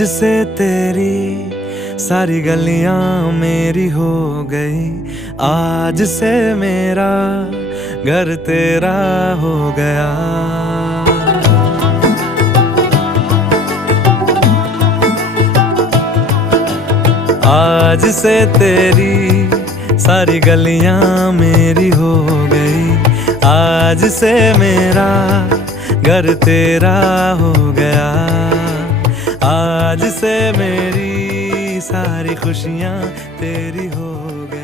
आज से तेरी सारी गलियां मेरी हो गई, आज से मेरा घर तेरा हो गया। आज से तेरी सारी गलियां मेरी हो गई, आज से मेरा घर तेरा हो गया। आज से मेरी सारी खुशियां तेरी हो गई।